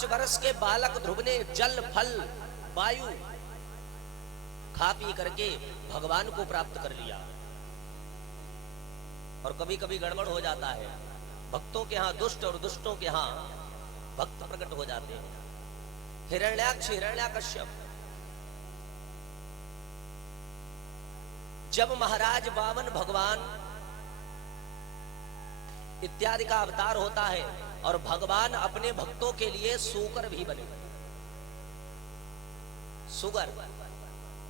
5 वर्ष के बालक ध्रुव ने जल फल वायु खा पी करके भगवान को प्राप्त कर लिया। और कभी कभी गड़बड़ हो जाता है, भक्तों के यहाँ दुष्ट और दुष्टों के यहाँ भक्त प्रकट हो जाते हैं। हिरण्याक्ष हिरण्याकश्यप, जब महाराज वामन भगवान इत्यादि का अवतार होता है और भगवान अपने भक्तों के लिए सूकर भी बने। सुगर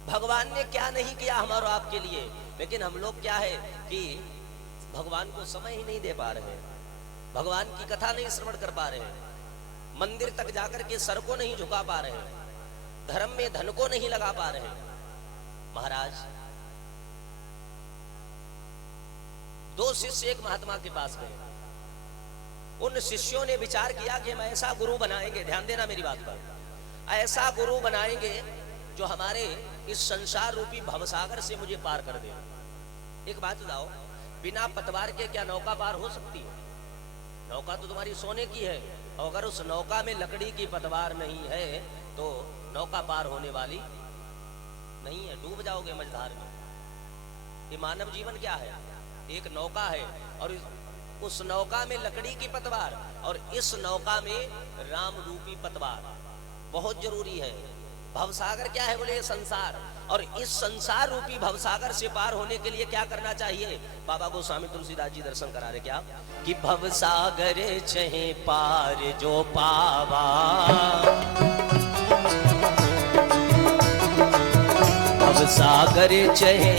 भगवान ने क्या नहीं किया हमारे आपके लिए, लेकिन हम लोग क्या है कि भगवान को समय ही नहीं दे पा रहे, भगवान की कथा नहीं श्रवण कर पा रहे, मंदिर तक जाकर के सर को नहीं झुका पा रहे, धर्म में धन को नहीं लगा पा रहे। महाराज 2 शिष्य एक महात्मा के पास गए। उन शिष्यों ने विचार किया कि हम ऐसा गुरु बनाएंगे, ध्यान देना मेरी बात पर, ऐसा गुरु बनाएंगे जो हमारे इस संसार रूपी भवसागर से मुझे पार कर दे। एक बात बताओ, बिना पतवार के क्या नौका पार हो सकती है? नौका तो तुम्हारी सोने की है, और अगर उस नौका में लकड़ी की पतवार नहीं है तो नौका पार होने वाली नहीं है, डूब जाओगे मझधार में। ये मानव जीवन क्या है? एक नौका है और उस नौका में लकड़ी की पतवार और इस नौका में राम रूपी पतवार बहुत जरूरी है। भवसागर क्या है? बोले संसार, और इस संसार रूपी भवसागर से पार होने के लिए क्या करना चाहिए? बाबा गोस्वामी तुलसीदास जी दर्शन करा रहे क्या कि भवसागर चहे पार जो पावा, भवसागर चहे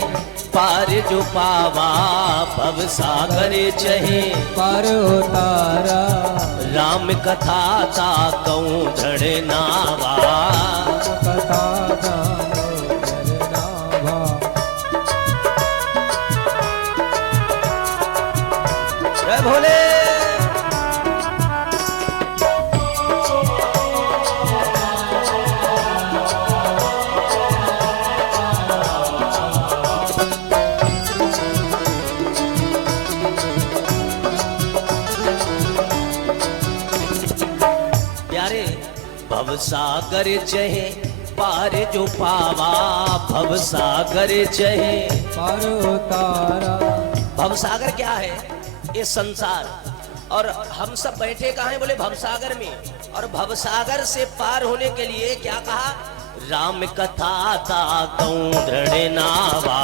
पार जो पावा, भवसागर चहे पार उतारा, राम कथा ता कहूँ दृढ़ नावा, कथा जानो दृढ़ नावा। जय भोले। भवसागर चहे पार जो पावा, भवसागर चहे पार उतारा। भवसागर क्या है? ये संसार, और हम सब बैठे कहाँ हैं? बोले भवसागर में। और भवसागर से पार होने के लिए क्या कहा? राम कथा ता कहूँ दृढ़ नावा,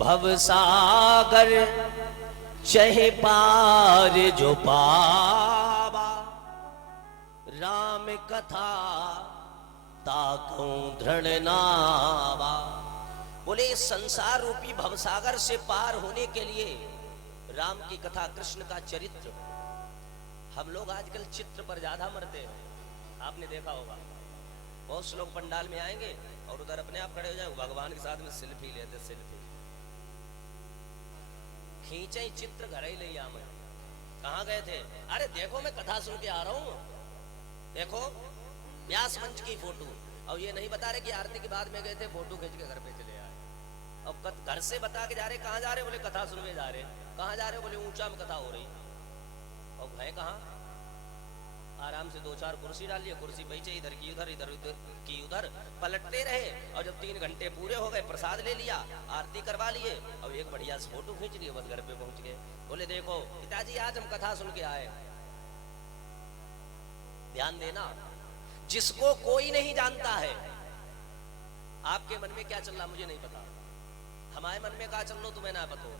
भवसागर चहे पार जो पावा, राम कथा ताकूं दृढ़ नावा। बोले संसार रूपी भवसागर से पार होने के लिए राम की कथा, कृष्ण का चरित्र। हम लोग आजकल चित्र पर ज्यादा मरते हैं, आपने देखा होगा। बहुत से लोग पंडाल में आएंगे और उधर अपने आप खड़े हो जाए, भगवान के साथ में सेल्फी लेते, सेल्फी खींचे चित्र घर ही ले आ। मैं कहाँ गए थे? अरे देखो मैं कथा सुन के आ रहा हूँ, देखो व्यास मंच की फोटो। और ये नहीं बता रहे कि आरती के बाद में गए थे, फोटो खींच के घर पे चले आए। अब घर से बता के जा रहे, कहाँ जा रहे? बोले कथा सुनने जा रहे। कहाँ जा रहे? बोले ऊंचा में कथा हो रही। और भय कहाँ? आराम से 2-4 कुर्सी डालिए, कुर्सी पीछे, इधर की उधर, इधर की उधर, पलटते रहे। और जब 3 घंटे पूरे हो गए, प्रसाद ले लिया, आरती करवा लिए और एक बढ़िया से फोटो खींच लिए, बस घर पे पहुंच गए। बोले देखो पिताजी आज हम कथा सुन के आए। ध्यान देना, जिसको कोई नहीं जानता है, आपके मन में क्या चल रहा मुझे नहीं पता, हमारे मन में क्या चल रहा तुम्हें ना पता।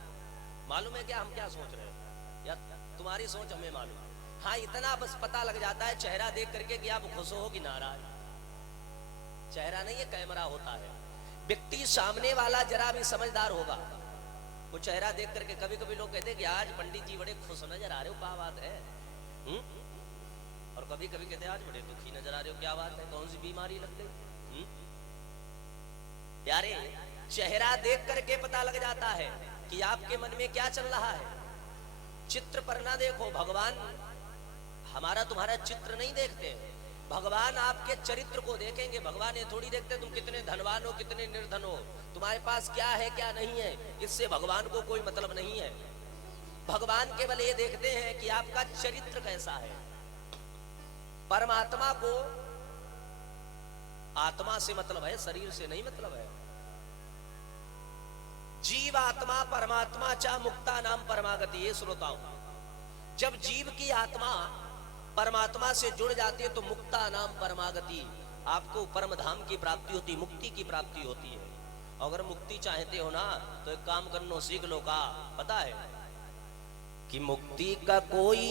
मालूम है क्या हम क्या सोच रहे हैं, या तुम्हारी सोच हमें मालूम। हाँ इतना बस पता लग जाता है चेहरा देख करके कि आप खुश हो कि नाराज। चेहरा नहीं, ये कैमरा होता है। व्यक्ति सामने वाला जरा भी समझदार होगा, वो चेहरा देख करके, कभी कभी लोग कहते हैं कि आज पंडित जी बड़े खुश नजर आ रहे हो, क्या बात है? और कभी कभी कहते हैं आज बड़े दुखी नजर आ रहे हो, क्या बात है? कौन सी बीमारी लग गई? प्यारे, चेहरा देख करके पता लग जाता है कि आपके मन में क्या चल रहा है। चित्र पर ना देखो, भगवान हमारा तुम्हारा चित्र नहीं देखते, भगवान आपके चरित्र को देखेंगे। भगवान ये थोड़ी देखते तुम कितने धनवान हो कितने निर्धन हो, तुम्हारे पास क्या है क्या नहीं है, इससे भगवान को कोई मतलब नहीं है। भगवान केवल ये देखते हैं कि आपका चरित्र कैसा है। परमात्मा को आत्मा से मतलब है, शरीर से नहीं मतलब है। जीव आत्मा परमात्मा चा मुक्ता नाम परमागति। ये श्रोताओं, जब जीव की आत्मा परमात्मा से जुड़ जाती है तो मुक्ता नाम परमागति, आपको परम धाम की प्राप्ति होती, मुक्ति की प्राप्ति होती है। अगर मुक्ति चाहते हो ना तो एक काम करनो सीख लो। का पता है कि मुक्ति का कोई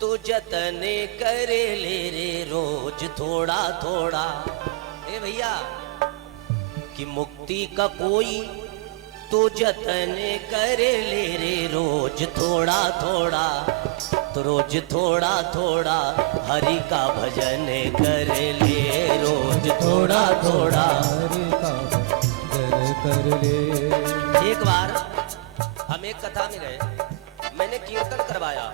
तो जतन करे ले रे रोज थोड़ा थोड़ा। ए भैया, कि मुक्ति का कोई तो जतन करे ले रे रोज थोड़ा थोड़ा, तो रोज थोड़ा थोड़ा हरि का भजन कर ले, रोज थोड़ा थोड़ा हरि का भजन कर ले। एक बार हम एक कथा में गए, मैंने कीर्तन करवाया।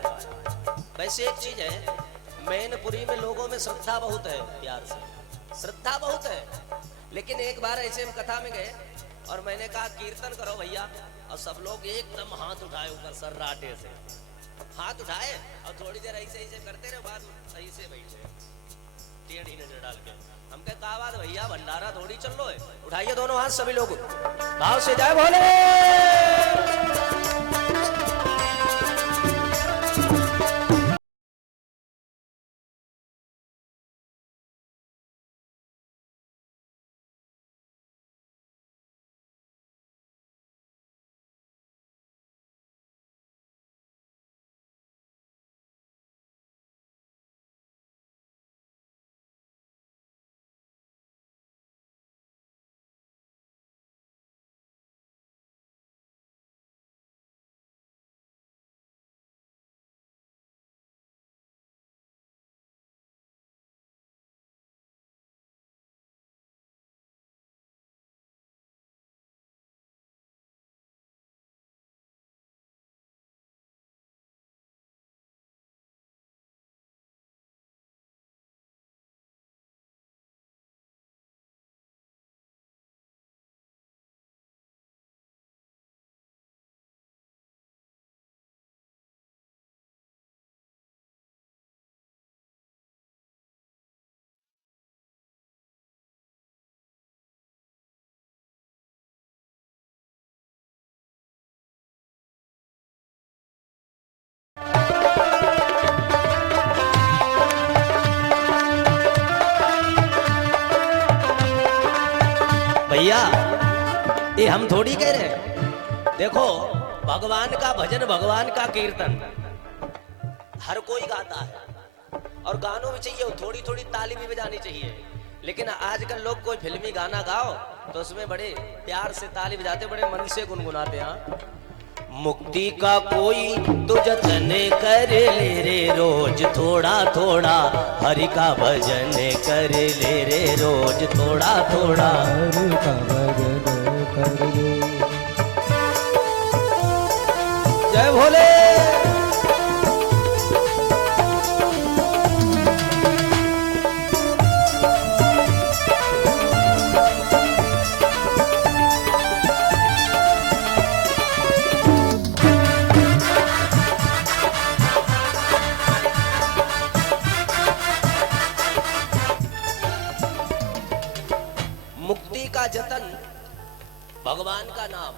वैसे एक चीज है, मैनपुरी में लोगों में श्रद्धा बहुत है, प्यार से श्रद्धा बहुत है। लेकिन एक बार ऐसे हम कथा में गए और मैंने कहा कीर्तन करो भैया, और सब लोग एकदम हाथ उठाए ऊपर सर्राटे से, हाथ उठाए और थोड़ी देर ऐसे ऐसे करते रहे, बाद सही से बैठे टेढ़ी नजर डाल के। हम कहा बात भैया, भंडारा थोड़ी चल लो है, उठाइए दोनों हाथ सभी लोग, भाव से जय भोले। भैया ये हम थोड़ी कह रहे हैं, देखो भगवान का भजन भगवान का कीर्तन हर कोई गाता है और गानों में चाहिए थोड़ी थोड़ी ताली भी बजानी चाहिए। लेकिन आजकल लोग कोई फिल्मी गाना गाओ तो उसमें बड़े प्यार से ताली बजाते, बड़े मन से गुनगुनाते। हाँ, मुक्ति का कोई तो जतन कर ले रे रोज थोड़ा थोड़ा, हरि का भजन कर ले रे रोज थोड़ा थोड़ा, हरि का भजन कर ले। जय भोले। मुक्ति का जतन, भगवान का नाम,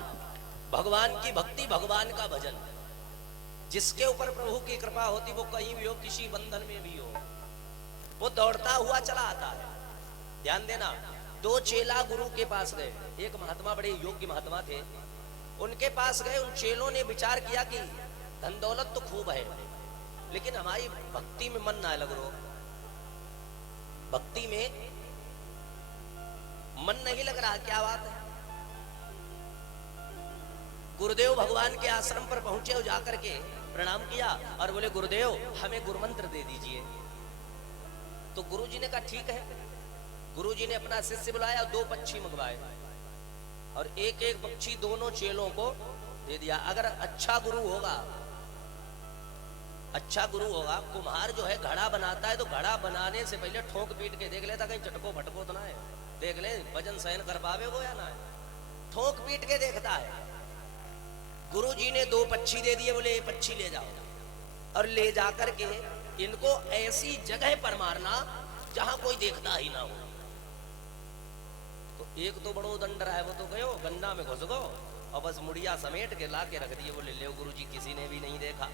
भगवान की भक्ति, भगवान का भजन। जिसके ऊपर प्रभु की कृपा होती वो कहीं भी हो, किसी बंधन में भी हो, वो दौड़ता हुआ चला आता है। ध्यान देना, दो चेला गुरु के पास गए। एक महात्मा, बड़े योग्य महात्मा थे, उनके पास गए। उन चेलों ने विचार किया कि धन दौलत तो खूब है, लेकिन हमारी भक्ति में मन ना लग रहा, भक्ति में मन नहीं लग रहा, क्या बात है। गुरुदेव भगवान के आश्रम पर पहुंचे और जाकर के प्रणाम किया और बोले गुरुदेव हमें गुरुमंत्र दे दीजिए। तो गुरुजी ने कहा ठीक है। गुरुजी ने अपना शिष्य बुलाया, दो पक्षी मंगवाए और एक एक पक्षी दोनों चेलों को दे दिया। अगर अच्छा गुरु होगा अच्छा गुरु होगा। कुम्हार जो है घड़ा बनाता है तो घड़ा बनाने से पहले ठोक पीट के देख लेता कहीं चटको भटको तो ना है, देख ले वजन सहन कर पावे वो या ना है, ठोक पीट के देखता है। गुरु जी ने 2 पक्षी दे दिए, बोले ये पक्षी ले जाओ और ले जाकर के इनको ऐसी जगह पर मारना जहां कोई देखता ही ना हो। तो एक तो बड़ो दंडर है, वो तो गयो गन्ना में घुस गो और बस मुड़िया समेट के ला के रख दिए। बोले ले गुरु जी किसी ने भी नहीं देखा,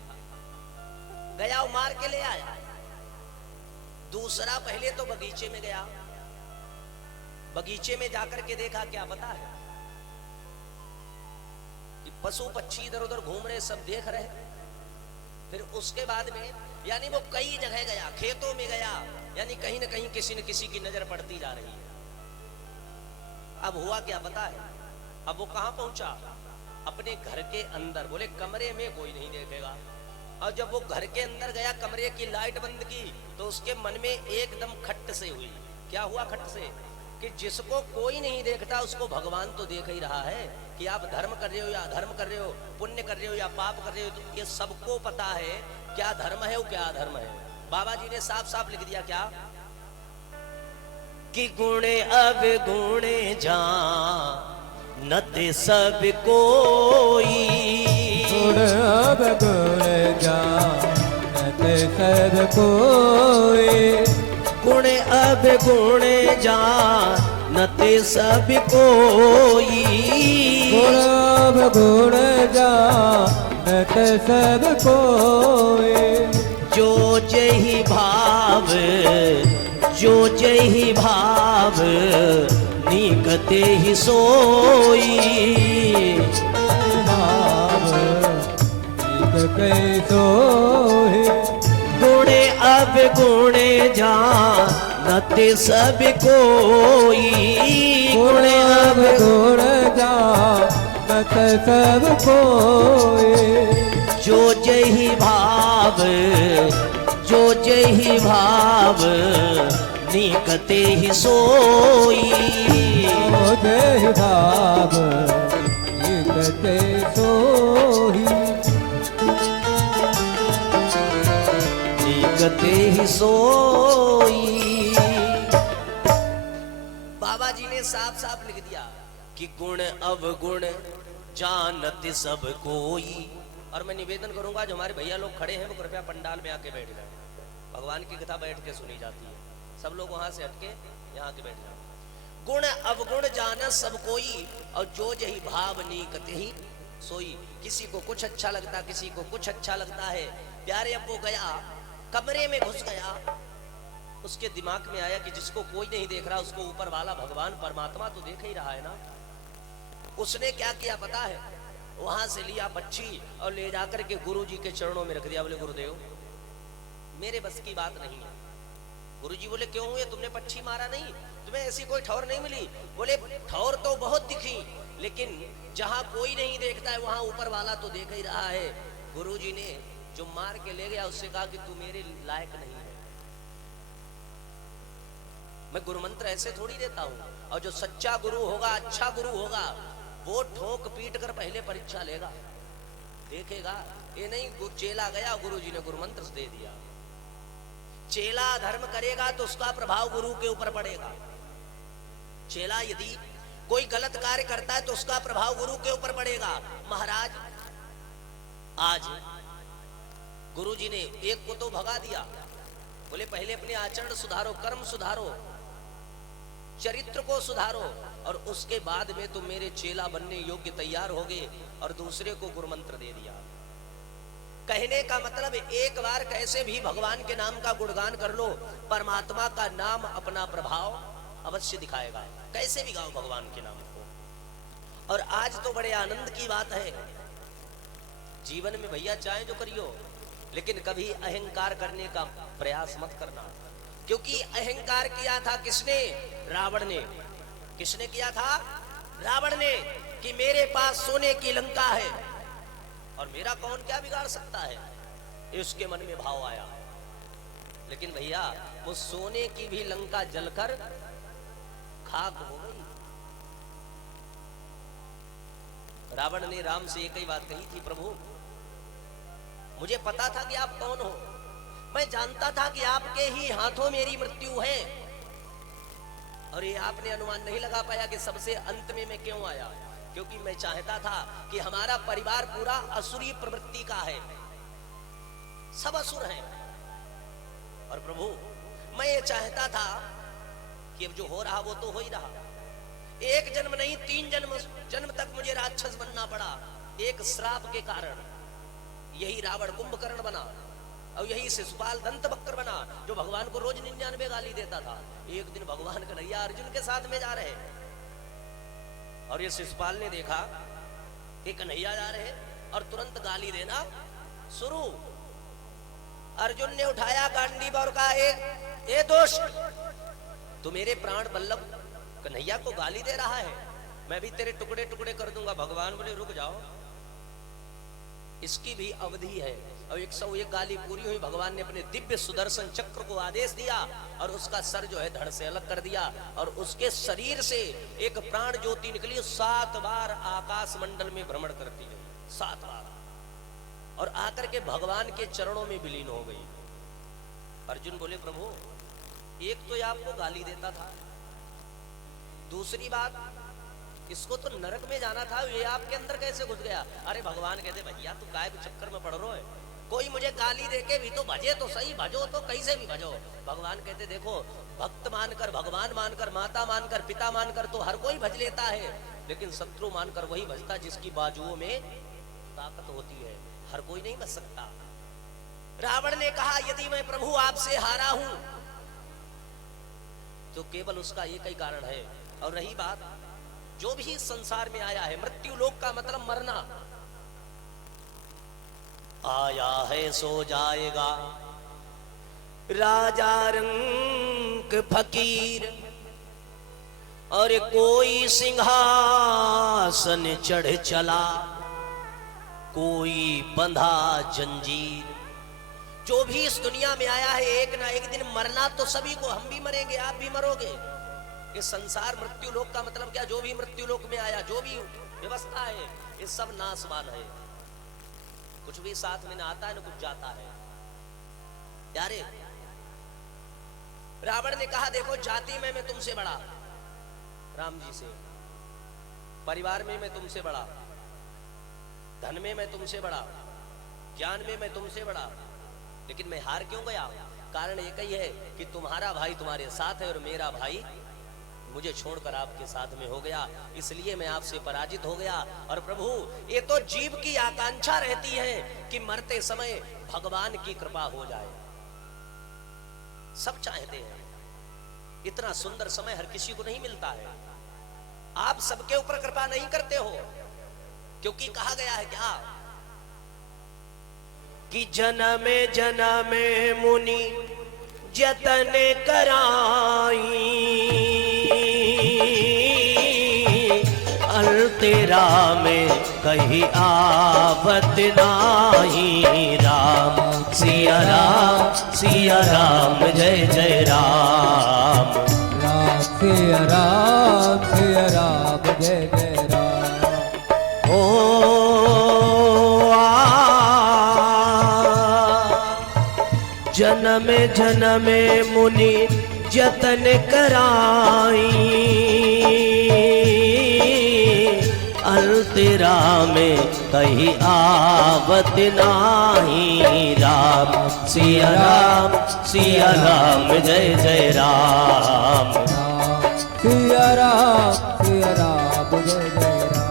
गया वो मार के ले आया। दूसरा पहले तो बगीचे में गया, बगीचे में जाकर के देखा, क्या पता है कि पशु पक्षी इधर उधर घूम रहे, सब देख रहे। फिर उसके बाद में यानी वो कई जगह गया, खेतों में गया, यानी कहीं ना कहीं किसी न किसी की नजर पड़ती जा रही है। अब हुआ क्या पता है, अब वो कहां पहुंचा, अपने घर के अंदर। बोले कमरे में कोई नहीं देखेगा। और जब वो घर के अंदर गया, कमरे की लाइट बंद की, तो उसके मन में एकदम खट्ट से हुई। क्या हुआ खट्ट से, कि जिसको कोई नहीं देखता उसको भगवान तो देख ही रहा है कि आप धर्म कर रहे हो या अधर्म कर रहे हो, पुण्य कर रहे हो या पाप कर रहे हो, तो ये सबको पता है क्या धर्म है और क्या अधर्म है। बाबा जी ने साफ साफ लिख दिया क्या, कि गुणे अब गुणे जानत सब कोई, गुण अब गुण जानत सब कोई, गुण अब गुण जानत सब कोई, गुण अब गुण जानत सब कोई, जो जही भाव, जो जही भाव निकते ही सोई, भाव निकते सोई, गुणे अब गुणे जानत सब कोई, गुण अब गुण जानत सब कोई, जो जही भाव, जो जही भाव निकते ही सोई, जय भाव निकते सोई, निकते ही सोई। बाबा जी ने साफ साफ लिख दिया कि गुण अवगुण जानत सब कोई। और मैं निवेदन करूंगा जो हमारे भैया लोग खड़े हैं वो कृपया पंडाल में आके बैठ जाए, भगवान की कथा बैठ के सुनी जाती है, सब लोग वहां से हटके यहाँ के बैठ जाओ। गुण अवगुण जानत सब कोई, और जो जही भाव नीकते ही सोई। किसी को कुछ अच्छा लगता, किसी को कुछ अच्छा लगता है। प्यारे अब वो गया, कमरे में घुस गया, उसके दिमाग में आया कि जिसको कोई नहीं देख रहा उसको ऊपर वाला भगवान परमात्मा तो देख ही रहा है ना। उसने क्या किया पता है, वहां से लिया पक्षी और ले जाकर के गुरु जी के चरणों में रख दिया। बोले गुरुदेव मेरे बस की बात नहीं है। गुरु जी बोले क्यों हुए, तुमने पक्षी मारा नहीं, तुम्हें ऐसी कोई ठौर नहीं मिली। बोले ठौर तो बहुत दिखी, लेकिन जहां कोई नहीं देखता है वहां ऊपर वाला तो देख ही रहा है। गुरु जी ने जो मार के ले गया उससे कहा कि तू मेरे लायक नहीं है, मैं गुरु मंत्र ऐसे थोड़ी देता हूं। और जो सच्चा गुरु होगा, अच्छा गुरु होगा, वो ठोक पीट कर पहले परीक्षा लेगा, देखेगा। ये नहीं चेला गया गुरु जी ने गुरु मंत्र दे दिया। चेला धर्म करेगा तो उसका प्रभाव गुरु के ऊपर पड़ेगा। चेला यदि कोई गलत कार्य करता है तो उसका प्रभाव गुरु के ऊपर पड़ेगा। महाराज आज गुरु जी ने एक को तो भगा दिया, बोले पहले अपने आचरण सुधारो, कर्म सुधारो, चरित्र को सुधारो, और उसके बाद में तुम मेरे चेला बनने योग्य तैयार होगे। और दूसरे को गुरु मंत्र दे दिया। कहने का मतलब एक बार कैसे भी भगवान के नाम का गुणगान कर लो, परमात्मा का नाम अपना प्रभाव अवश्य दिखाएगा। कैसे भी गाओ भगवान के नाम को। और आज तो बड़े आनंद की बात है, जीवन में भैया चाहे जो करियो, लेकिन कभी अहंकार करने का प्रयास मत करना। क्योंकि अहंकार किया था किसने, रावण ने। किसने किया था, रावण ने, कि मेरे पास सोने की लंका है और मेरा कौन क्या बिगाड़ सकता है, ये उसके मन में भाव आया। लेकिन भैया वो सोने की भी लंका जलकर खाक हो गई। रावण ने राम से एक ही बात कही थी, प्रभु मुझे पता था कि आप कौन हो, मैं जानता था कि आपके ही हाथों मेरी मृत्यु है, और ये आपने अनुमान नहीं लगा पाया कि सबसे अंत में मैं क्यों आया, क्योंकि मैं चाहता था कि हमारा परिवार पूरा असुरी प्रवृत्ति का है, सब असुर हैं। और प्रभु मैं ये चाहता था कि अब जो हो रहा वो तो हो ही रहा, एक जन्म नहीं 3 जन्म तक मुझे राक्षस बनना पड़ा, एक श्राप के कारण। यही रावण कुंभकर्ण बना, और यही शिशुपाल दंतवक्र बना, जो भगवान को रोज 99 गाली देता था। एक दिन भगवान कन्हैया अर्जुन के साथ में जा रहे, और ये शिशुपाल ने देखा कि कन्हैया जा रहे, और तुरंत गाली देना शुरू। अर्जुन ने उठाया गांडीव और कहा, ए दोस्त, तू मेरे प्राण वल्लभ कन्हैया को गाली दे रहा है, मैं भी तेरे टुकड़े टुकड़े कर दूंगा। भगवान बोले रुक जाओ, इसकी भी अवधि है। और 101 गाली पूरी हुई, भगवान ने अपने दिव्य सुदर्शन चक्र को आदेश दिया, और उसका सर जो है धड़ से अलग कर दिया, और उसके शरीर से एक प्राण ज्योति निकली, 7 बार आकाश मंडल में भ्रमण करती गई, 7 बार, और आकर के भगवान के चरणों में विलीन हो गई। अर्जुन बोले प्रभु, एक तो ये आपको गाली देता था, दूसरी बात इसको तो नरक में जाना था, ये आपके अंदर कैसे घुस गया? अरे भगवान कहते भैया तू काय के चक्कर में पड़ रहा है, कोई मुझे गाली देके भी तो भजे तो सही, भजो तो कैसे भी भजो। भगवान कहते देखो, भक्त मानकर, भगवान मानकर, माता मानकर, पिता मानकर तो हर कोई भज लेता है, लेकिन शत्रु मानकर वही भजता जिसकी बाजुओं में ताकत होती है, हर कोई नहीं बच सकता। रावण ने कहा यदि मैं प्रभु आपसे हारा हूं तो केवल उसका एक ही कारण है, और रही बात जो भी संसार में आया है, मृत्यु लोक का मतलब मरना, आया है सो जाएगा, राजा रंक फकीर, और कोई सिंहासन चढ़ चला, कोई बंधा जंजीर। जो भी इस दुनिया में आया है एक ना एक दिन मरना तो सभी को, हम भी मरेंगे, आप भी मरोगे। इस संसार मृत्यु लोक का मतलब क्या? जो भी मृत्यु लोक में आया, जो भी व्यवस्था है, ये सब नाशवान है, कुछ भी साथ में ना आता है ना कुछ जाता है। यारे रावण ने कहा देखो, जाति में मैं तुमसे बड़ा, राम जी से, परिवार में मैं तुमसे बड़ा, धन में मैं तुमसे बड़ा, ज्ञान में मैं तुमसे बड़ा, लेकिन मैं हार क्यों गया? कारण एक ही है कि तुम्हारा भाई तुम्हारे साथ है और मेरा भाई मुझे छोड़कर आपके साथ में हो गया, इसलिए मैं आपसे पराजित हो गया। और प्रभु ये तो जीव की आकांक्षा रहती है कि मरते समय भगवान की कृपा हो जाए, सब चाहते हैं, इतना सुंदर समय हर किसी को नहीं मिलता है। आप सबके ऊपर कृपा नहीं करते हो, क्योंकि कहा गया है क्या कि जन्मे जन्मे मुनि जतन कराई, तेरा में कहीं आवत नाही। राम सिया राम जय जय राम, राम सिया राम जय जय राम। ओ जन्म जन्म मुनि जतन कराई, तेरा में कहीं आवत नाही। राम सिया राम जय जय राम, सिया राम जय जय राम।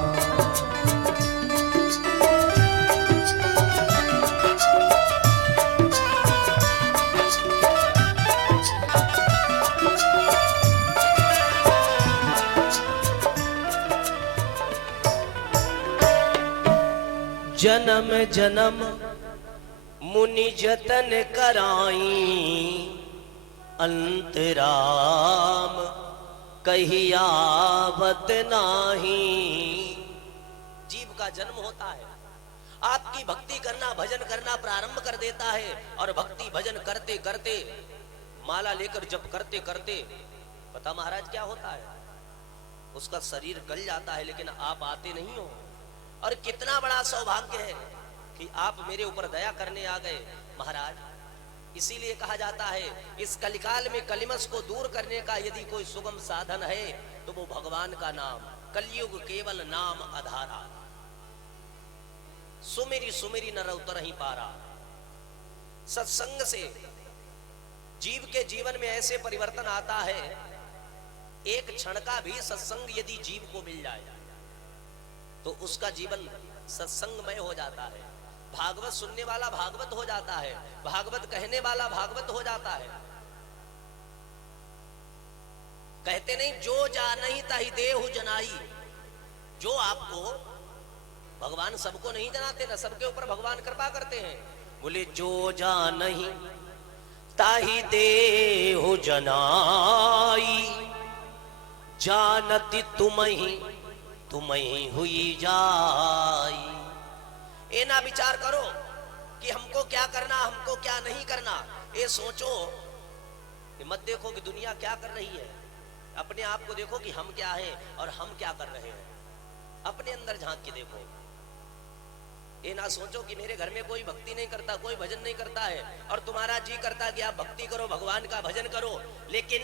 जन्म जन्म मुनि जतन कराई, अंतराम कहीं आवत नाही। जीव का जन्म होता है, आपकी भक्ति करना, भजन करना प्रारंभ कर देता है, और भक्ति भजन करते करते, माला लेकर जप करते करते, पता महाराज क्या होता है, उसका शरीर गल जाता है, लेकिन आप आते नहीं हो। और कितना बड़ा सौभाग्य है कि आप मेरे ऊपर दया करने आ गए महाराज। इसीलिए कहा जाता है इस कलिकाल में कलिमस को दूर करने का यदि कोई सुगम साधन है तो वो भगवान का नाम। कलयुग केवल नाम आधारा, सुमेरी सुमेरी नर उतर ही पारा। सत्संग से जीव के जीवन में ऐसे परिवर्तन आता है, एक क्षण का भी सत्संग यदि जीव को मिल जाए तो उसका जीवन सत्संगमय हो जाता है। भागवत सुनने वाला भागवत हो जाता है, भागवत कहने वाला भागवत हो जाता है। कहते नहीं जो जा नहीं ताही देहु जनाई, जो आपको भगवान सबको नहीं जनाते ना, सबके ऊपर भगवान कृपा करते हैं। बोले जो जा नहीं ताही देहु जनाई, जानती तुम्हीं हुई जाई। ये ना विचार करो कि हमको क्या करना हमको क्या नहीं करना, ये सोचो कि मत देखो कि दुनिया क्या कर रही है, अपने आप को देखो कि हम क्या हैं और हम क्या कर रहे हैं। अपने अंदर झांक के देखो। ये ना सोचो कि मेरे घर में कोई भक्ति नहीं करता, कोई भजन नहीं करता है और तुम्हारा जी करता कि आप भक्ति करो, भगवान का भजन करो, लेकिन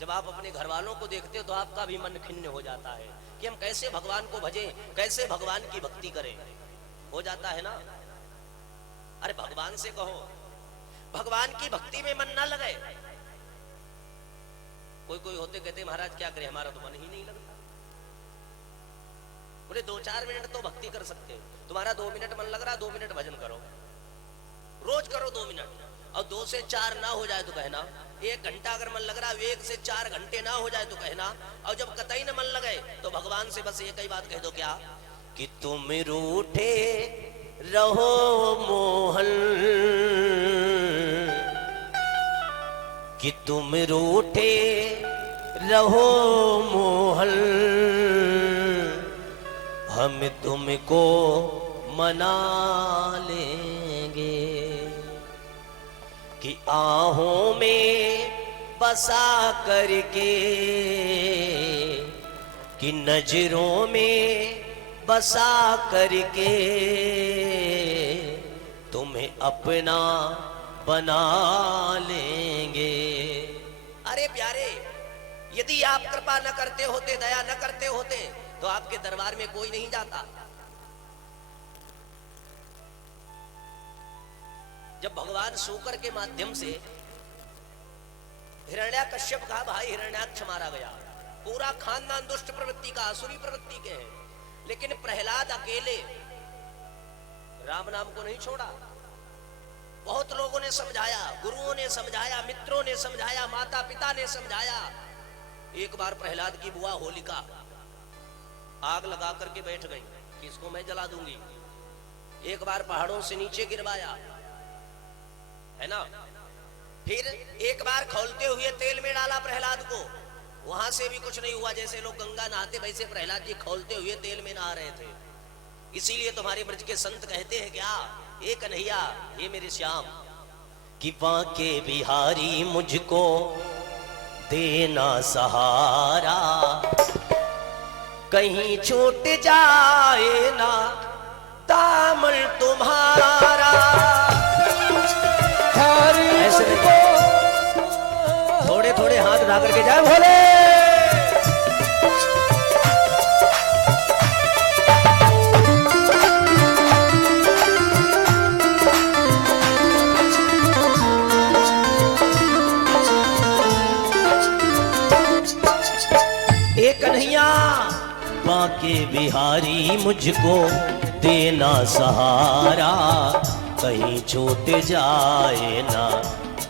जब आप अपने घर वालों को देखते हो तो आपका भी मन खिन्न हो जाता है कि हम कैसे भगवान को भजें, कैसे भगवान की भक्ति करें। हो जाता है ना। अरे भगवान से कहो, भगवान की भक्ति में मन ना लगे। कोई कोई होते कहते महाराज क्या करें, हमारा तो मन ही नहीं लगता। बोले 2-4 मिनट तो भक्ति कर सकते हो, तुम्हारा 2 मिनट मन लग रहा, 2 मिनट भजन करो, रोज करो 2 मिनट। और 2 से 4 ना हो जाए तो कहना, 1 घंटा अगर मन लग रहा, 1 से 4 घंटे ना हो जाए तो कहना। और जब कतई न मन लगे तो भगवान से बस एक ही बात कह दो, क्या कि तुम रूठे रहो मोहन, कि तुम रूठे रहो मोहन, हम तुमको मना लेंगे। कि आहों में बसा करके, कि नजरों में बसा करके, तुम्हें अपना बना लेंगे। अरे प्यारे, यदि आप कृपा न करते होते, दया न करते होते तो आपके दरबार में कोई नहीं जाता। जब भगवान शूकर के माध्यम से हिरण्याकश्यप का भाई हिरण्याक्ष मारा गया, पूरा खानदान दुष्ट प्रवृत्ति का, आसुरी प्रवृत्ति के हैं, लेकिन प्रहलाद अकेले राम नाम को नहीं छोड़ा। बहुत लोगों ने समझाया, गुरुओं ने समझाया, मित्रों ने समझाया, माता पिता ने समझाया। एक बार प्रहलाद की बुआ होलिका आग लगा करके बैठ गई कि इसको मैं जला दूंगी। एक बार पहाड़ों से नीचे गिरवाया, है ना। फिर एक बार खौलते हुए तेल में डाला प्रहलाद को, वहां से भी कुछ नहीं हुआ। जैसे लोग गंगा नहाते वैसे प्रहलाद जी खौलते हुए तेल में नहा रहे थे। इसीलिए तुम्हारे ब्रज के संत कहते हैं क्या, ए कन्हैया, ये मेरे श्याम, कि बांके बिहारी मुझको देना सहारा, कहीं छूट जाए ना दामन तुम्हारा। ऐसे थोड़े थोड़े हाथ उठा करके जाए भोले। एक कन्हैया बांके बिहारी मुझको देना सहारा, कहीं छूट जाए ना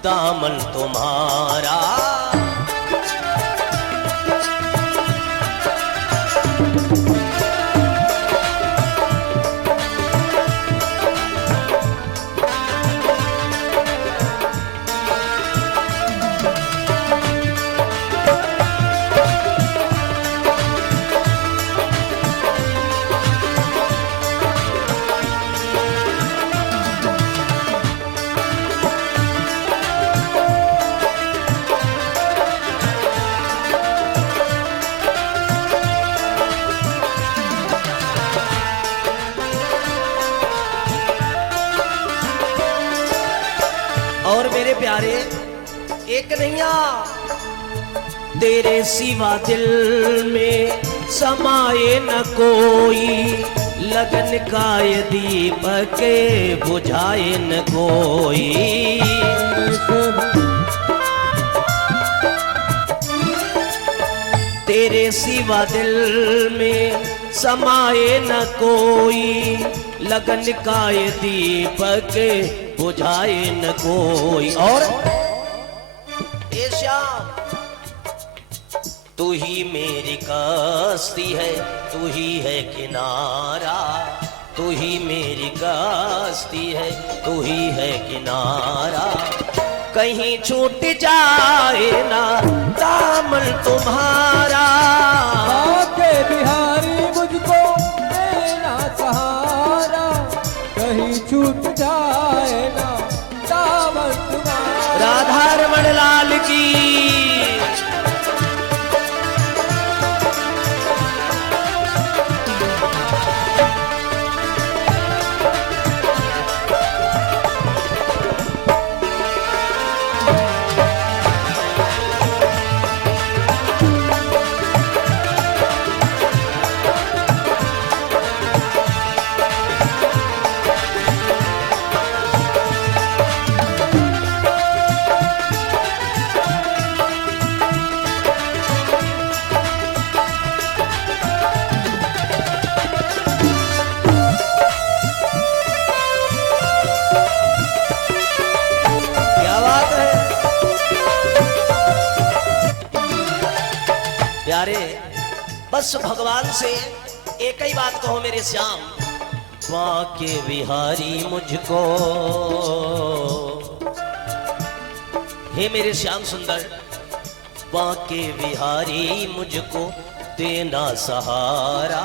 दामन तुम्हारा। प्यारे एक नैया तेरे सिवा दिल में समाये न कोई, लगन का ये दीपक बुझाए न कोई। तेरे सिवा दिल में समाये न कोई, लगन का ये दीपक बुझाए न कोई। और ए श्याम तू ही मेरी कश्ती है, तू ही है किनारा, तू ही मेरी कश्ती है, तू ही है किनारा। कहीं छूट जाए ना दामन तुम्हारा, आके बिहारी मुझको देना सहारा, कहीं छूट जाए ना दामन तुम्हारा। राधा रमण लाल की। प्यारे बस भगवान से एक ही बात कहो मेरे श्याम, बाके बिहारी मुझको, हे मेरे श्याम सुंदर बाके बिहारी मुझको देना सहारा,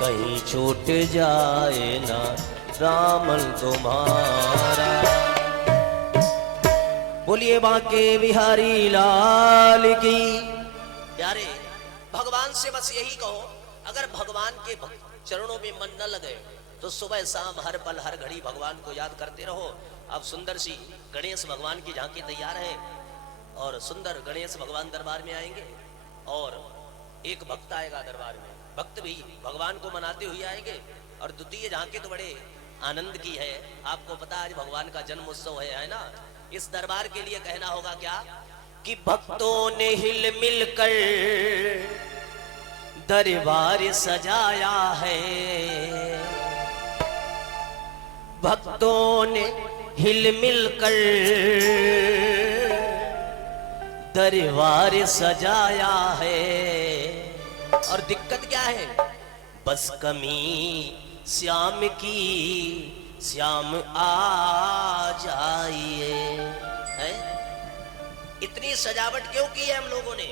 कहीं छूट जाए ना दामन तुम्हारा। बोलिए बाके बिहारी लाल की। प्यारे भगवान से बस यही कहो, अगर भगवान के चरणों में मन न लगे तो सुबह शाम हर पल हर घड़ी भगवान को याद करते रहो। अब सुंदर सी गणेश भगवान की झांकी तैयार है और सुंदर गणेश भगवान दरबार में आएंगे और एक भक्त आएगा दरबार में। भक्त भी भगवान को मनाते हुए आएंगे और द्वितीय झांकी तो बड़े आनंद की है। आपको पता आज भगवान का जन्म उत्सव है ना। इस दरबार के लिए कहना होगा क्या कि भक्तों ने हिल मिलकर दरबार सजाया है, भक्तों ने हिल मिलकर दरबार सजाया है। और दिक्कत क्या है, बस कमी श्याम की, श्याम आ जाइए। है इतनी सजावट क्यों की है हम लोगों ने?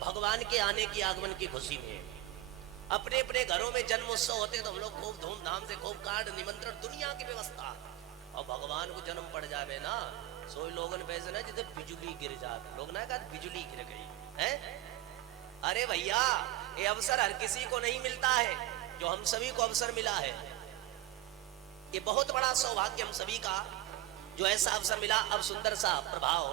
भगवान के आने की आगमन की खुशी में। अपने अपने घरों में जन्म उत्सव होते तो हम लोग खूब धूमधाम से खूब कार्ड निमंत्रण दुनिया की व्यवस्था, और भगवान को जन्म पड़ जावे ना सोई लोगन वैसे ना जिसे बिजली गिर जाती, लोग ना कहते बिजली गिर गई है। अरे भैया ये अवसर हर किसी को नहीं मिलता है, जो हम सभी को अवसर मिला है। ये बहुत बड़ा सौभाग्य हम सभी का, जो ऐसा अवसर मिला। अब सुंदर सा प्रभाव,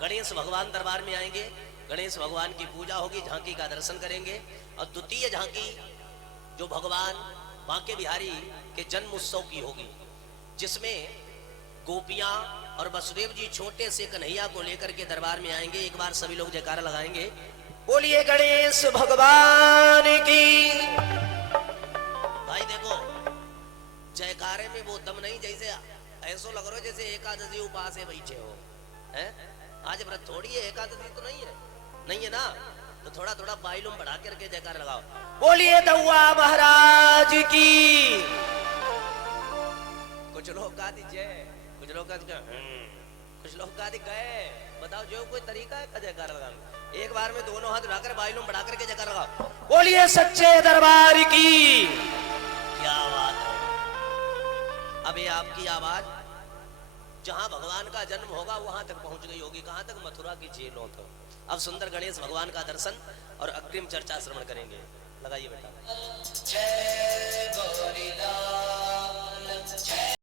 गणेश भगवान दरबार में आएंगे, गणेश भगवान की पूजा होगी, झांकी का दर्शन करेंगे। और द्वितीय झांकी जो भगवान बांके बिहारी के जन्म उत्सव की होगी, जिसमें गोपियां और वसुदेव जी छोटे से कन्हैया को लेकर के दरबार में आएंगे। एक बार सभी लोग जयकारा लगाएंगे, बोलिए गणेश भगवान की। भाई देखो जयकारे में वो दम नहीं, जैसे ऐसो लग रहा है जैसे एकादशी उपास है बैठे हो। है आज व्रत थोड़ी है, एकादशी तो नहीं है, नहीं है ना, तो थोड़ा थोड़ा बाइलूम बढ़ा करके जयकार लगाओ, बोलिए दौआ महाराज की। कुछ लोग गा दीजिए, कुछ लोग गा कुछ लोग गा दी गए। बताओ जो कोई तरीका है का जयकार लगाने? एक बार में दोनों हाथ उठाकर बाइलूम बढ़ा करके जयकार लगाओ, बोलिए सच्चे दरबार की। क्या बात है। अब ये आपकी आवाज जहां भगवान का जन्म होगा वहां तक पहुंच गई होगी। कहां तक? मथुरा की जेलों तक। अब सुंदर गणेश भगवान का दर्शन और अग्रिम चर्चा श्रवण करेंगे। लगाइए बेटा। जय गौरी लाल, जय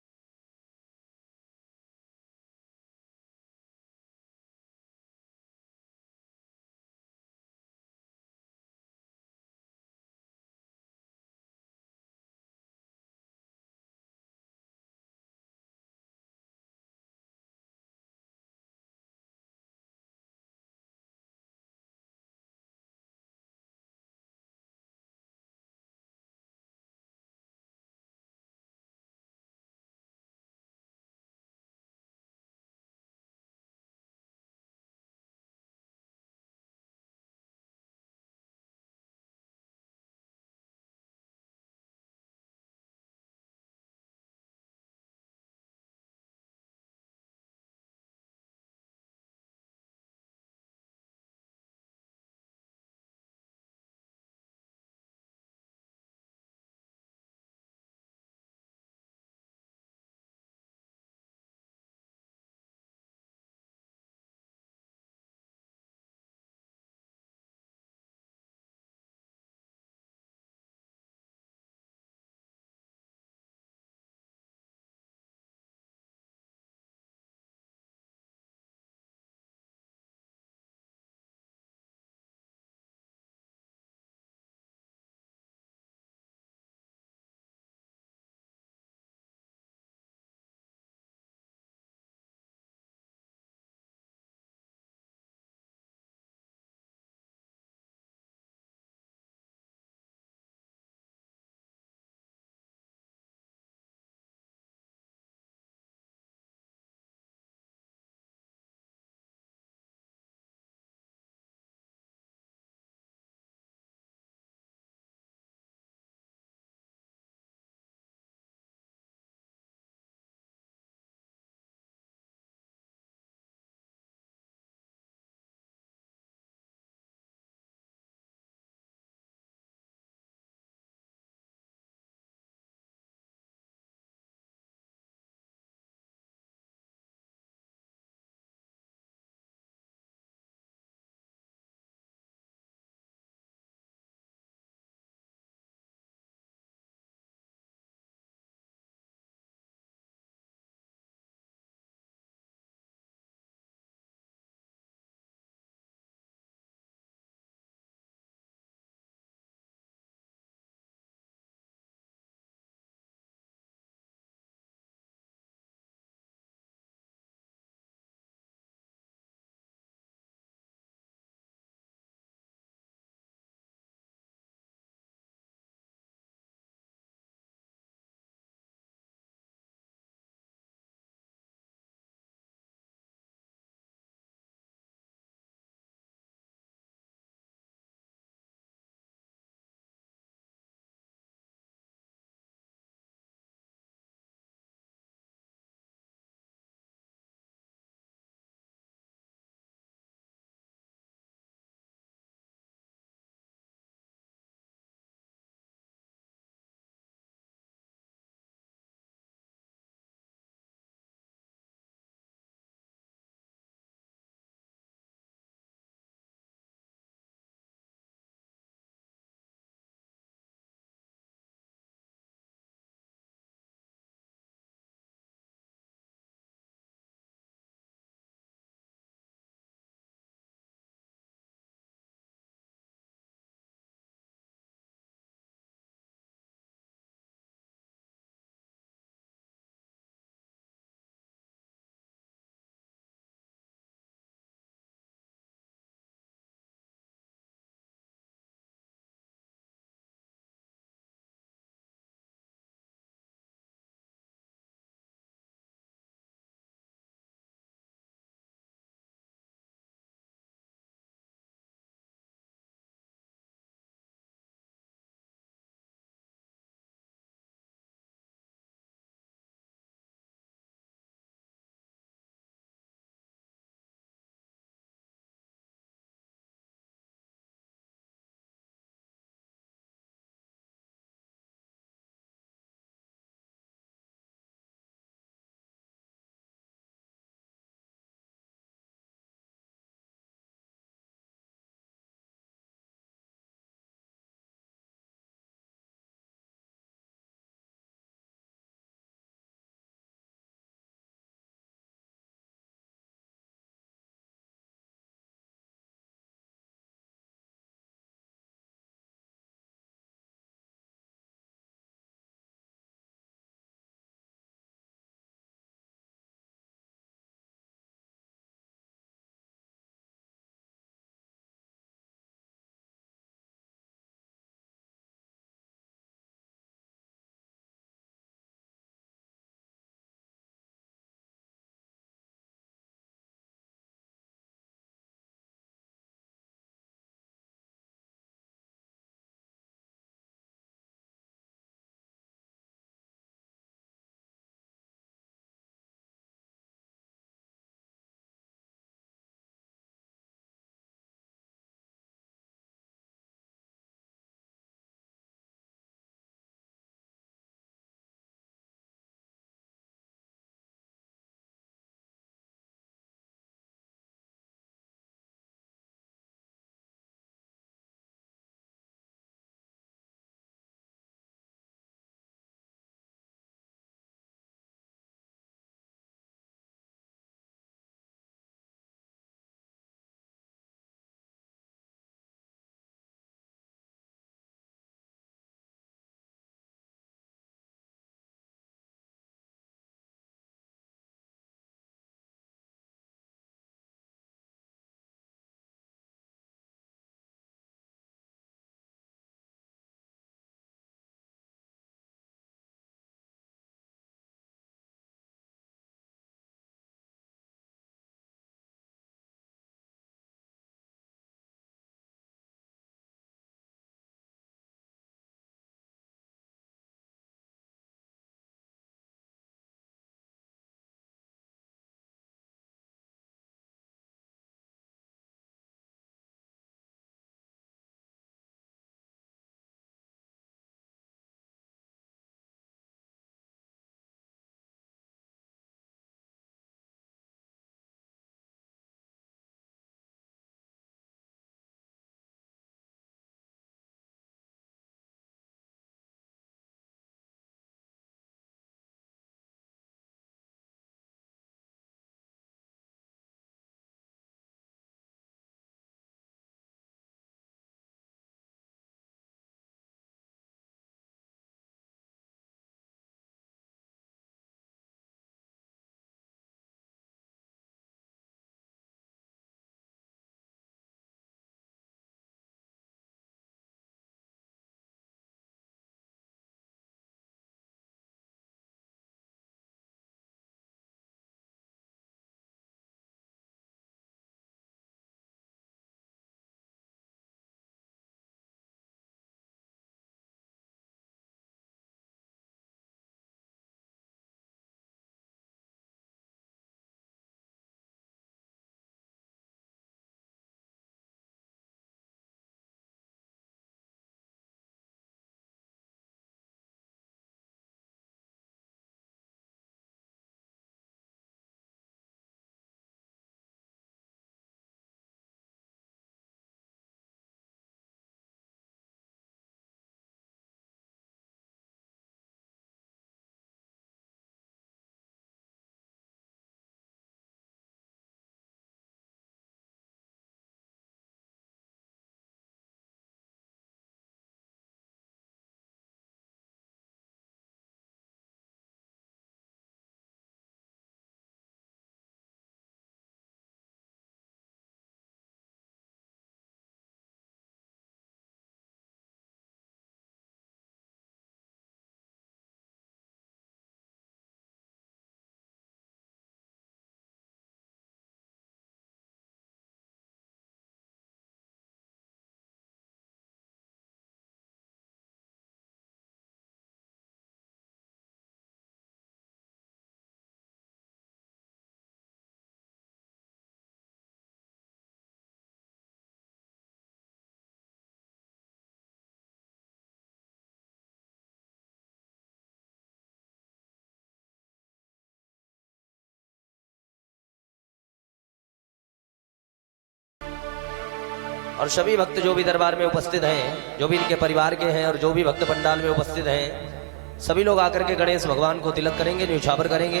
और सभी भक्त जो भी दरबार में उपस्थित हैं, जो भी इनके परिवार के हैं और जो भी भक्त पंडाल में उपस्थित हैं, सभी लोग आकर के गणेश भगवान को तिलक करेंगे, न्यौछावर करेंगे।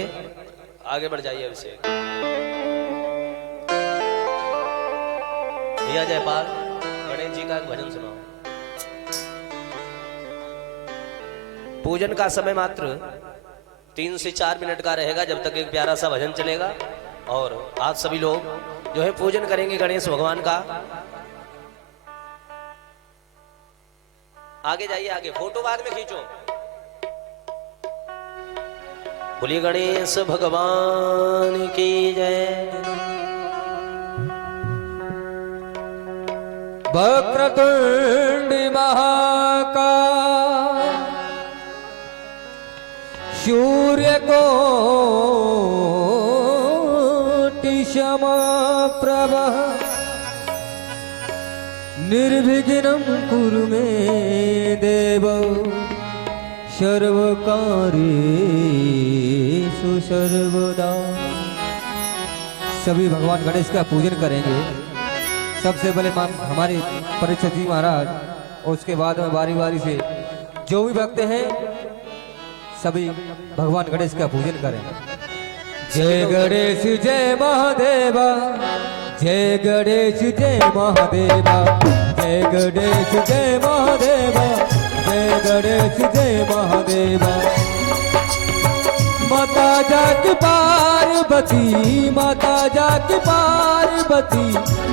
आगे बढ़ जाइए अभिषेक। भैया जयपाल, गणेश जी का एक भजन सुनाओ। पूजन का समय मात्र 3 से 4 मिनट का रहेगा, जब तक एक प्यारा सा भजन चलेगा। और आप सभी लोग जो है पूजन करेंगे गणेश भगवान का। आगे जाइए, आगे फोटो बाद में खींचो। बोलिए गणेश भगवान की जय। वक्रतुंड महाकाय सूर्य कोटि समप्रभ निर्विघ्नं कुरु मे देव सर्वकार्येषु सर्वदा। सभी भगवान गणेश का पूजन करेंगे। सबसे पहले हमारे परीक्षित जी महाराज और उसके बाद में बारी बारी से जो भी भक्त हैं सभी भगवान गणेश का पूजन करेंगे। जय गणेश जय महादेवा, जय गणेश जय महादेवा, जय गणेश जय महादेवा, जय गणेश जय महादेवा। माता जाकी पार्वती, माता जाकी पार्वती,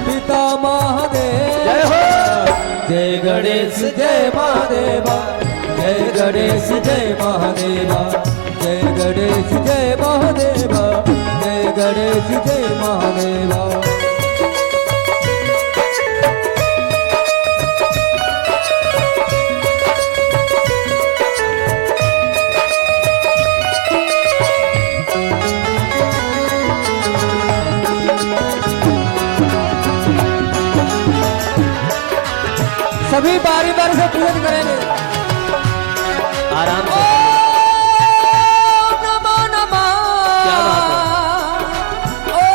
पिता महादेव। जय हो। जय गणेश जय महादेवा, जय गणेश जय महादेवा, जय गणेश जय महादेवा, जय गणेश जय महादेवा। सभी बारी बारी से पूजन करेंगे। आराम से। ओम नमो नमः। क्या बात है। ओम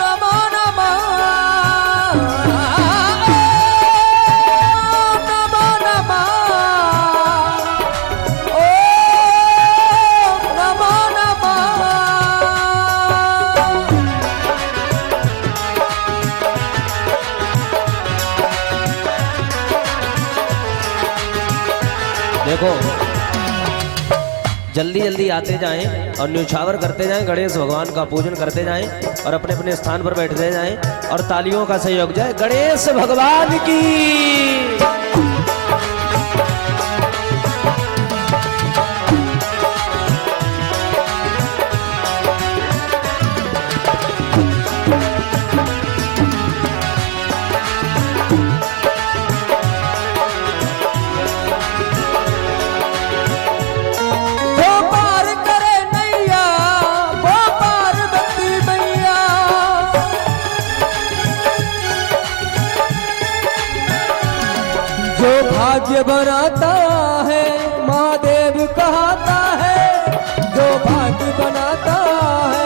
नमो नमः। ओम नमो नमः। ओम नमो नमः। देखो जल्दी जल्दी आते जाएं और न्यौछावर करते जाएं, गणेश भगवान का पूजन करते जाएं और अपने अपने स्थान पर बैठते जाएं और तालियों का सहयोग जाए गणेश भगवान की। भाग्य बनाता है महादेव कहता है, जो भाग्य बनाता है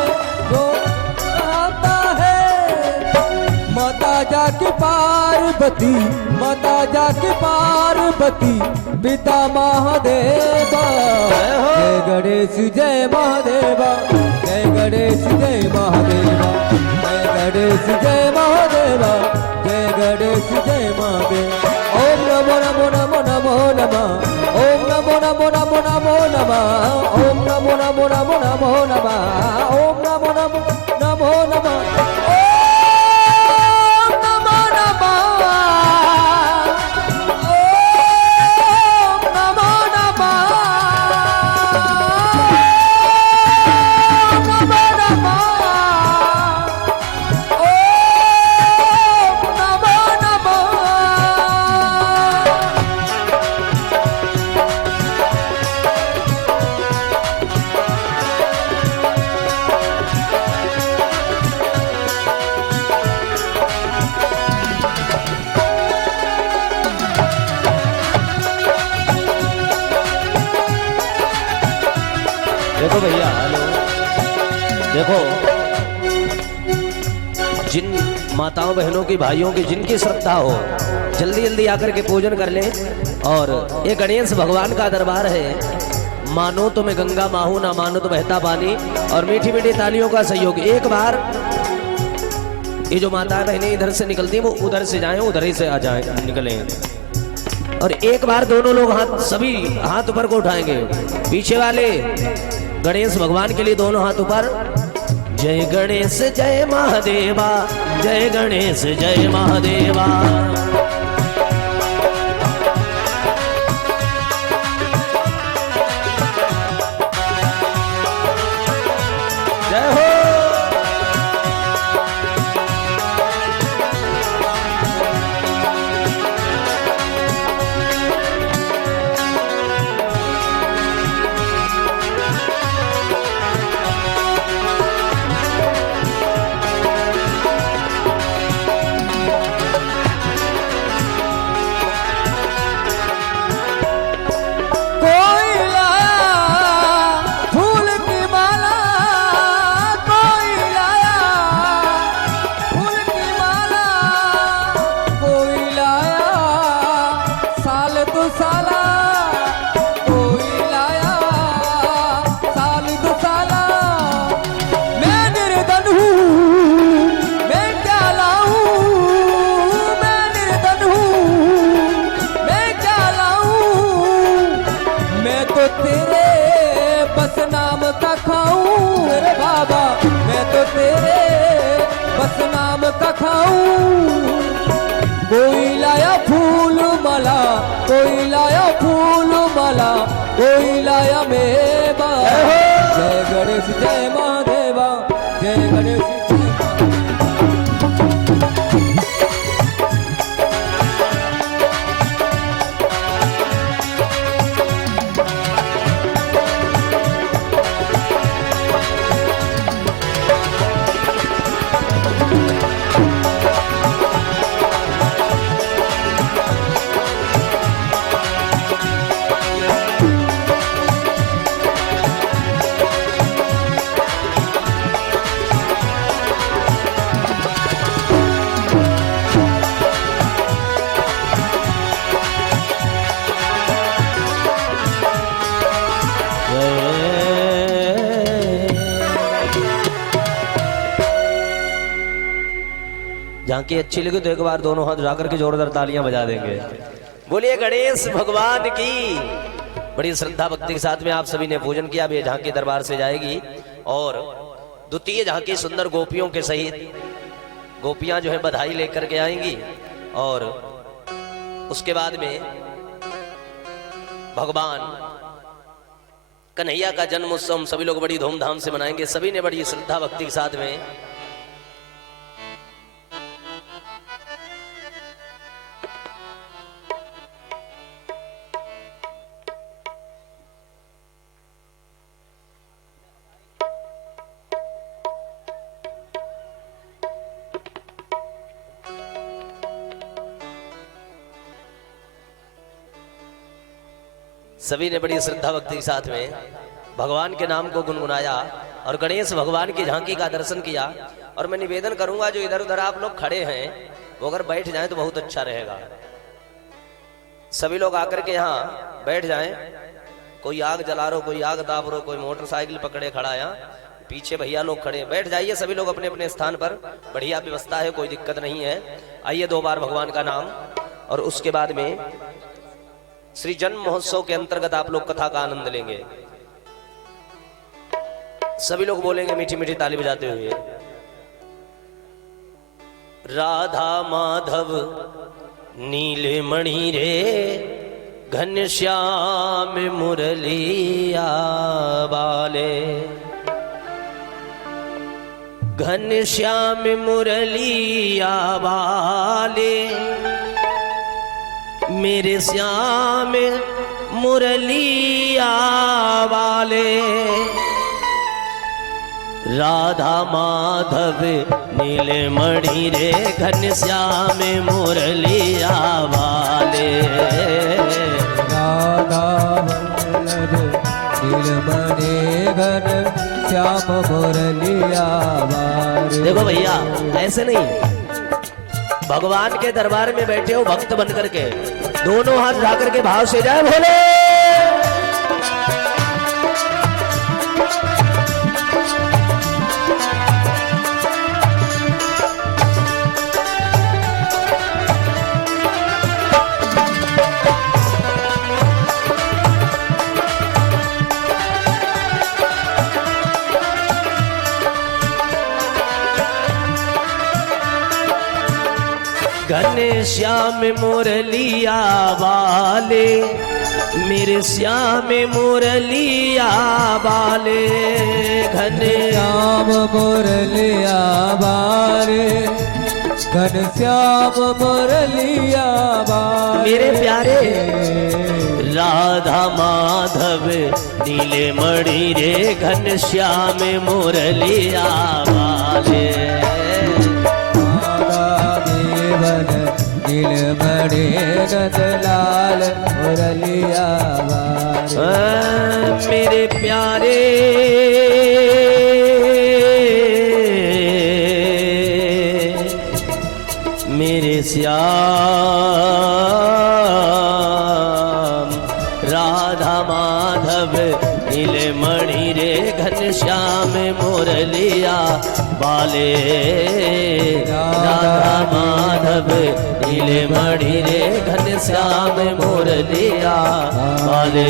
जो कहता है। माता जाकी पार्वती, माता जाकी पार्वती, पिता महादेवा। जय गणेश जय महादेवा, जय गणेश जय महादेवा, जय गणेश जय महादेवा, जय गणेश जय महादेवा। ओम नमो नमो नमो नमो नमः, ओम नमो नमो नमो नमो नमः, ओम नमो नमो नमो नमो नमः, ओम नमो नमो नमो नमः, ओम नमो नमः, ओम नमो नमः, ओम नमो नमः, ओम नमो नमः। देखो भैया, हेलो, देखो जिन माताओं बहनों की भाइयों की जिनकी श्रद्धा हो जल्दी जल्दी आकर के पूजन कर लें। और ये गणेश भगवान का दरबार है। मानो तो मैं गंगा माहू, ना मानो तो बहता पानी। और मीठी मीठी तालियों का सहयोग। एक बार ये जो माता बहनें इधर से निकलती हैं वो उधर से जाएं, उधर ही से आ जाएं, निकलें। और एक बार दोनों लोग हाथ, सभी हाथ ऊपर को उठाएंगे। पीछे वाले गणेश भगवान के लिए दोनों हाथ ऊपर। जय गणेश जय महादेवा, जय गणेश जय महादेवा। जय हो। कोई लाया फूल माला, कोई लाया फूल माला, कोई लाया मेवा। जय गणेश जय महादेवा, जय गणेश जय झांकी अच्छी लगी तो एक बार दोनों हाथ जाकर के जोरदार तालियां बजा देंगे। बोलिए गणेश भगवान की। बड़ी श्रद्धा भक्ति के साथ में आप सभी ने पूजन किया। अब ये झांकी दरबार से जाएगी और द्वितीय झांकी सुंदर गोपियों के सहित गोपियां जो है बधाई लेकर के आएंगी। और उसके बाद में भगवान कन्हैया का जन्म उत्सव हम सभी लोग बड़ी धूमधाम से मनाएंगे। सभी ने बड़ी श्रद्धा भक्ति के साथ में सभी ने बड़ी श्रद्धा भक्ति के साथ में भगवान के नाम को गुनगुनाया और गणेश भगवान की झांकी का दर्शन किया। और मैं निवेदन करूंगा जो इधर उधर आप लोग खड़े हैं वो अगर बैठ जाएं तो बहुत अच्छा रहेगा। सभी लोग आकर के यहाँ बैठ जाएं। कोई आग जला रो, कोई आग दाब रो, कोई मोटरसाइकिल पकड़े खड़ा है। पीछे भैया लोग खड़े, बैठ जाइए सभी लोग अपने अपने स्थान पर। बढ़िया व्यवस्था है, कोई दिक्कत नहीं है। आइए 2 बार भगवान का नाम। और उसके बाद में श्री जन्म महोत्सव के अंतर्गत आप लोग कथा का आनंद लेंगे। सभी लोग बोलेंगे मीठी मीठी ताली बजाते हुए। राधा माधव नीले मणि रे, घनश्याम मुरलिया बाले। घनश्याम मुरलिया बाले, मेरे श्याम मुरलिया वाले। राधा माधव नीले मणि रे, घनश्याम मुरलिया वाले। राधा वल्लभ नीलमणि घनश्याम मुरलिया वाले। देखो भैया ऐसे नहीं, भगवान के दरबार में बैठे हो भक्त बन करके, दोनों हाथ उठा करके भाव से जाए भोले। घने श्याम मुरलिया वाले, मेरे श्याम मुरलिया वाले, घने श्याम मुरलिया वाले, घन श्याम मुरलिया वाले, मेरे प्यारे राधा माधव नीले मणि रे, घन श्याम मुरलिया वाले, नीलमणि नंदलाल मुरलिया वाले, मेरे प्यारे मेरे श्याम राधा माधव नीलमणि रे, घन श्याम मुरलिया वाले, राधा माधव नीलमणि रे, घन श्याम मुरलिया वाले।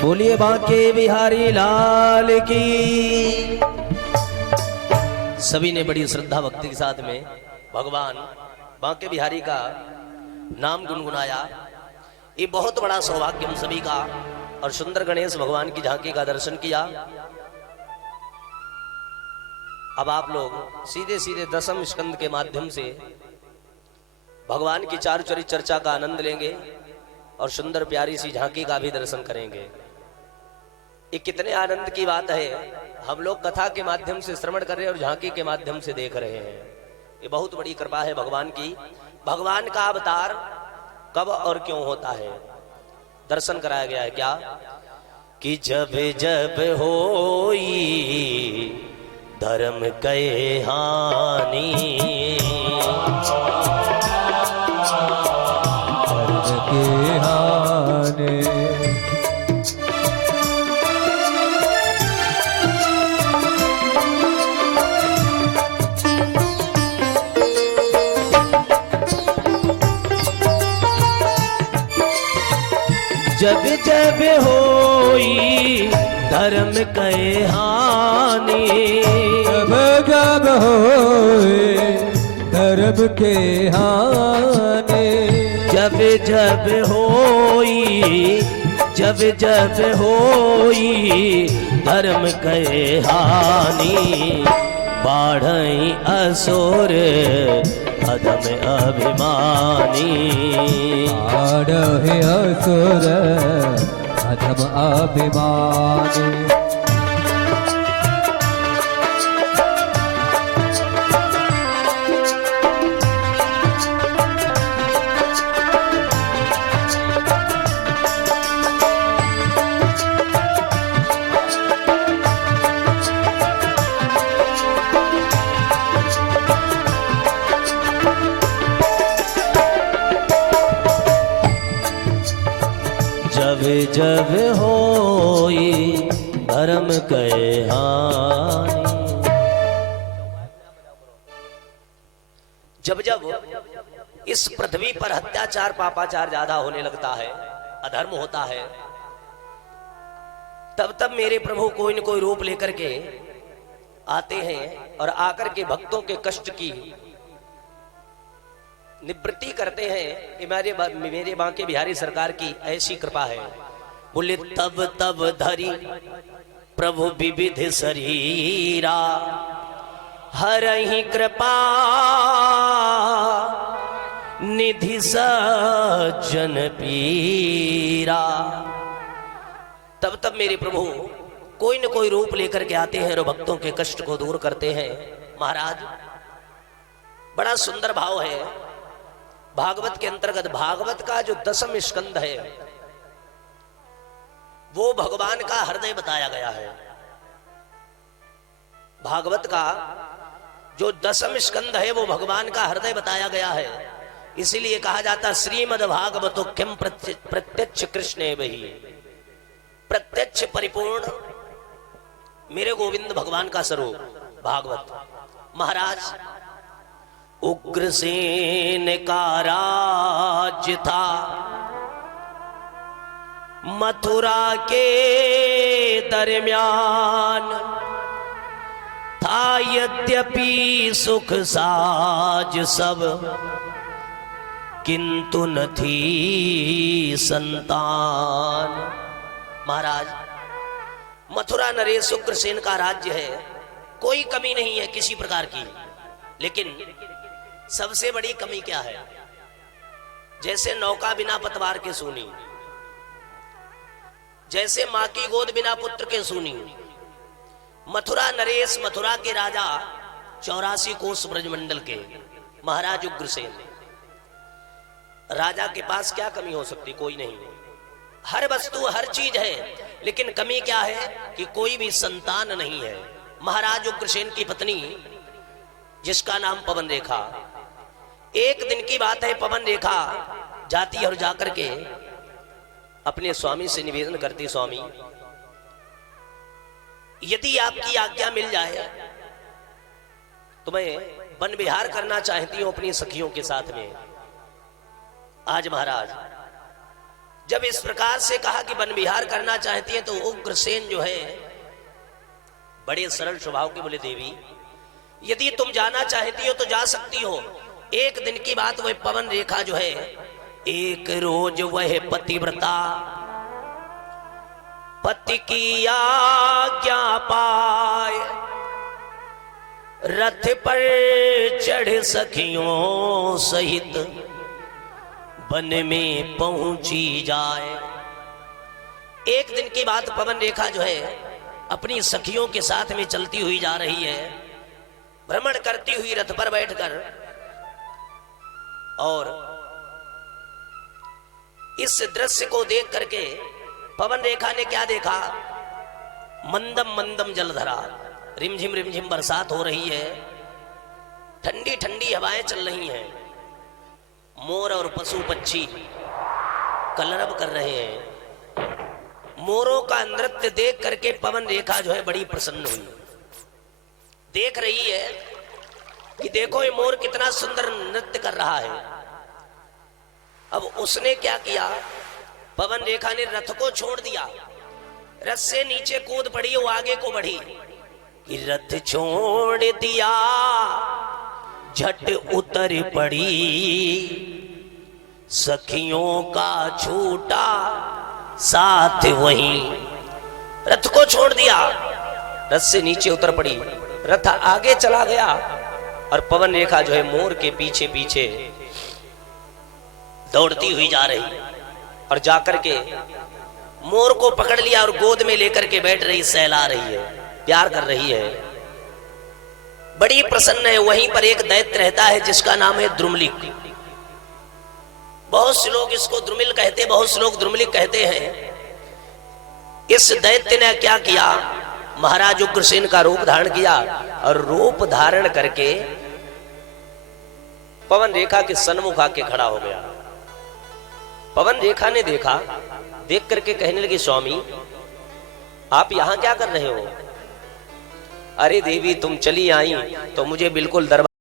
बोलिए बांके बिहारी लाल की। सभी ने बड़ी श्रद्धा भक्ति के साथ में भगवान बांके बिहारी का नाम गुनगुनाया। ये बहुत बड़ा सौभाग्य हम सभी का, और सुंदर गणेश भगवान की झांकी का दर्शन किया। अब आप लोग सीधे सीधे दशम स्कंद के माध्यम से भगवान की चारु चरित चर्चा का आनंद लेंगे और सुंदर प्यारी सी झांकी का भी दर्शन करेंगे। ये कितने आनंद की बात है, हम लोग कथा के माध्यम से श्रवण कर रहे हैं और झांकी के माध्यम से देख रहे हैं। ये बहुत बड़ी कृपा है भगवान की। भगवान का अवतार कब और क्यों होता है, दर्शन कराया गया है। क्या कि जब जब होई धर्म कै हानि, धर्म के हानि, जब जब होई धर्म कै हानि, जब जब होए धर्म के हानि, जब जब होई, जब जब होई धर्म कै हानि, बाढ़ई असुर अधम अभिमानी, बाढ़ई असुर अधम अभिमानी। जब होई धर्म कै हानि, जब जब इस पृथ्वी पर अत्याचार पापाचार ज्यादा होने लगता है, अधर्म होता है, तब तब मेरे प्रभु कोई न कोई रूप लेकर के आते हैं और आकर के भक्तों के कष्ट की निवृत्ति करते हैं। ये मेरे बांके बिहारी सरकार की ऐसी कृपा है। बोले तब तब धरी प्रभु विविध शरीरा, हरहि कृपा निधि सज्जन पीरा। तब तब मेरे प्रभु कोई न कोई रूप लेकर के आते हैं और भक्तों के कष्ट को दूर करते हैं। महाराज बड़ा सुंदर भाव है भागवत के अंतर्गत। भागवत का जो 10वां स्कंद है वो भगवान का हृदय बताया गया है। भागवत का जो 10वां स्कंद है वो भगवान का हृदय बताया गया है। इसीलिए कहा जाता श्रीमद् भागवतो किम प्रत्यक्ष कृष्णे वही। प्रत्यक्ष परिपूर्ण मेरे गोविंद भगवान का स्वरूप भागवत। महाराज उग्रसेन का राज्य था मथुरा के दरमियान। था यद्यपि सुख साज सब किंतु न थी संतान। महाराज मथुरा नरेश उग्रसेन का राज्य है, कोई कमी नहीं है किसी प्रकार की। लेकिन सबसे बड़ी कमी क्या है? जैसे नौका बिना पतवार के सूनी, जैसे मां की गोद बिना पुत्र के सूनी। मथुरा नरेश मथुरा के राजा 84 कोस ब्रजमंडल के महाराज उग्रसेन। राजा के पास क्या कमी हो सकती? कोई नहीं। हर वस्तु हर चीज है, लेकिन कमी क्या है कि कोई भी संतान नहीं है। महाराज उग्रसेन की पत्नी जिसका नाम पवन रेखा, एक दिन की बात है, पवन रेखा जाती है और जाकर के अपने स्वामी से निवेदन करती, स्वामी यदि आपकी आज्ञा मिल जाए तो मैं वन विहार करना चाहती हूं अपनी सखियों के साथ में। आज महाराज जब इस प्रकार से कहा कि वन विहार करना चाहती है तो उग्रसेन जो है बड़े सरल स्वभाव के बोले, देवी यदि तुम जाना चाहती हो तो जा सकती हो। एक दिन की बात, वह पवन रेखा जो है एक रोज वह पतिव्रता पति की आज्ञा पाए रथ पर चढ़ सखियों सहित वन में पहुंची जाए। एक दिन की बात, पवन रेखा जो है अपनी सखियों के साथ में चलती हुई जा रही है, भ्रमण करती हुई रथ पर बैठकर। और इस दृश्य को देख करके पवन रेखा ने क्या देखा? मंदम मंदम जलधरा, रिमझिम बरसात हो रही है, ठंडी ठंडी हवाएं चल रही हैं, मोर और पशु पक्षी कलरव कर रहे हैं। मोरों का नृत्य देख करके पवन रेखा जो है बड़ी प्रसन्न हुई। देख रही है कि देखो ये मोर कितना सुंदर नृत्य कर रहा है। अब उसने क्या किया? पवन रेखा ने रथ को छोड़ दिया, रथ से नीचे कूद पड़ी, वो आगे को बढ़ी। कि रथ छोड़ दिया, झट उतर पड़ी, सखियों का छूटा साथ वहीं। रथ को छोड़ दिया, रथ से नीचे उतर पड़ी, रथ आगे चला गया और पवन रेखा जो है मोर के पीछे पीछे दौड़ती हुई जा रही और जाकर के मोर को पकड़ लिया और गोद में लेकर के बैठ रही, सहला रही है, प्यार कर रही है, बड़ी प्रसन्न है। वहीं पर एक दैत्य रहता है जिसका नाम है द्रुमलिक। बहुत से लोग इसको द्रुमिल कहते, बहुत से लोग द्रुमलिक कहते हैं। इस दैत्य ने क्या किया? महाराज उग्रसेन का रूप धारण किया और रूप धारण करके पवन रेखा के सन्मुख आके खड़ा हो गया। पवन रेखा ने देखा, देख करके कहने लगी, स्वामी आप यहां क्या कर रहे हो? अरे देवी तुम चली आई तो मुझे बिल्कुल दरबार